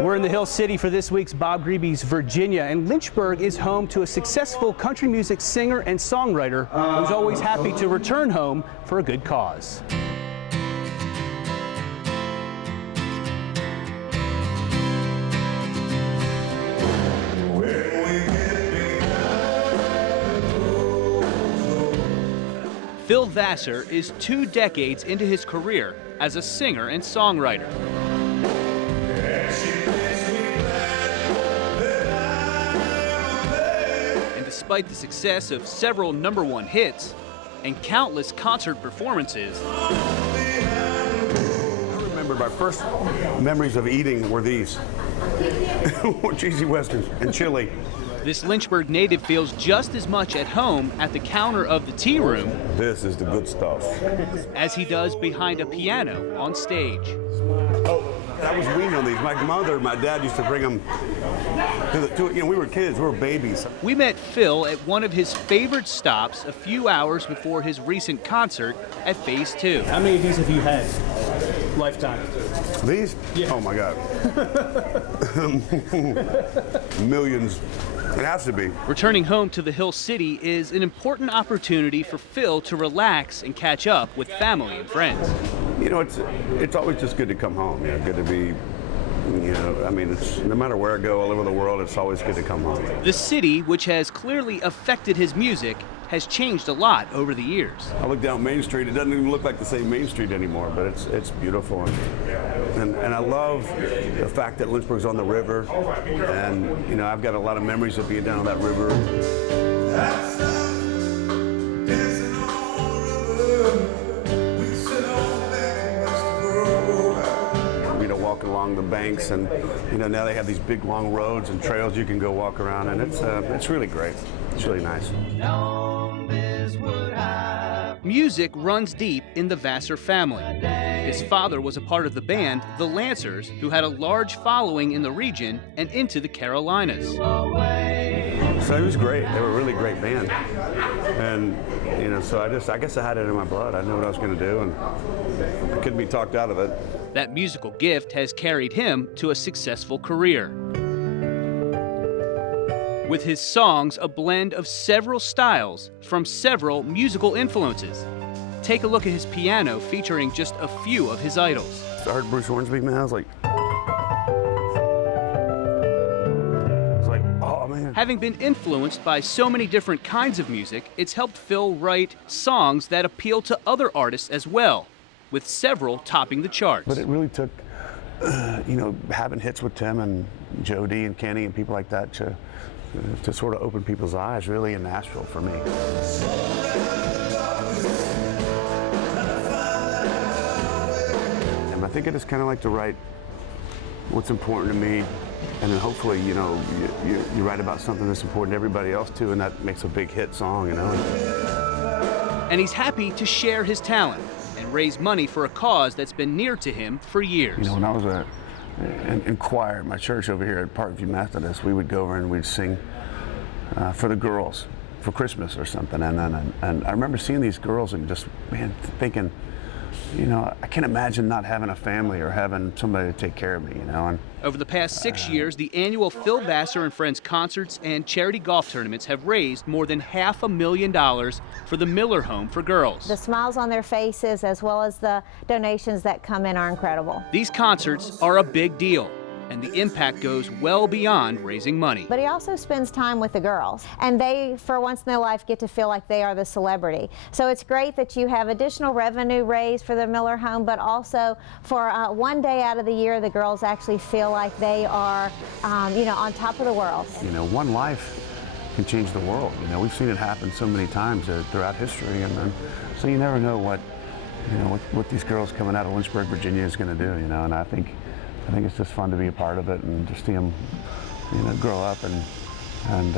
We're in the Hill City for this week's Bob Grebe's Virginia, and Lynchburg is home to a successful country music singer and songwriter who's always happy to return home for a good cause. Phil Vassar is 2 decades into his career as a singer and songwriter. And despite the success of several #1 hits and countless concert performances, I remember my first memories of eating were these. Cheesy westerns and chili. this Lynchburg native feels just as much at home at the counter of the tea room This is the good stuff. as he does behind a piano on stage. I was weaned on these. My mother, my dad used to bring them we were kids, we were babies. We met Phil at one of his favorite stops a few hours before his recent concert at Phase 2. How many of these have you had? Lifetime. These? Yeah. Oh my God. Millions. It has to be. Returning home to the Hill City is an important opportunity for Phil to relax and catch up with family and friends. You know, it's always just good to come home. You know, good to be, I mean, it's, no matter where I go all over the world, it's always good to come home. The city, which has clearly affected his music, has changed a lot over the years. I look down Main Street, it doesn't even look like the same Main Street anymore, but it's beautiful. And I love the fact that Lynchburg's on the river, and I've got a lot of memories of being down on that river. Walking along the banks, and now they have these big long roads and trails you can go walk around, and it's really great. It's really nice. Music runs deep in the Vassar family. His father was a part of the band, the Lancers, who had a large following in the region and into the Carolinas. So it was great. They were a really great band, and so I guess I had it in my blood. I knew what I was going to do, and I couldn't be talked out of it. That musical gift has carried him to a successful career. With his songs a blend of several styles from several musical influences. Take a look at his piano featuring just a few of his idols. I heard Bruce Hornsby, man, I was like, oh man. Having been influenced by so many different kinds of music, it's helped Phil write songs that appeal to other artists as well, with several topping the charts. But it really took, having hits with Tim and Joe D and Kenny and people like that to sort of open people's eyes, really, in Nashville for me. And I think I just kind of like to write what's important to me, and then hopefully, you write about something that's important to everybody else too, and that makes a big hit song, And he's happy to share his talent and raise money for a cause that's been near to him for years. When I was in choir at my church over here at Parkview Methodist, we would go over and we'd sing for the girls for Christmas or something, and I remember seeing these girls and just thinking, I can't imagine not having a family or having somebody to take care of me, And over the past 6 years, the annual Phil Vassar and Friends concerts and charity golf tournaments have raised more than $500,000 for the Miller Home for Girls. The smiles on their faces as well as the donations that come in are incredible. These concerts are a big deal, and the impact goes well beyond raising money. But he also spends time with the girls, and they, for once in their life, get to feel like they are the celebrity. So it's great that you have additional revenue raised for the Miller Home, but also for one day out of the year, the girls actually feel like they are, on top of the world. One life can change the world. We've seen it happen so many times throughout history, and so you never know what these girls coming out of Lynchburg, Virginia is going to do. And I think it's just fun to be a part of it and just see them, grow up and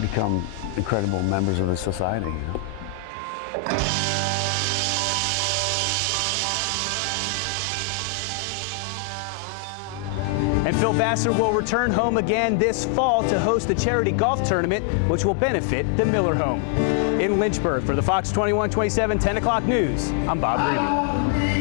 become incredible members of the society. And Phil Vassar will return home again this fall to host the charity golf tournament, which will benefit the Miller Home. In Lynchburg, for the Fox 21/27 10 o'clock news, I'm Bob Grebe.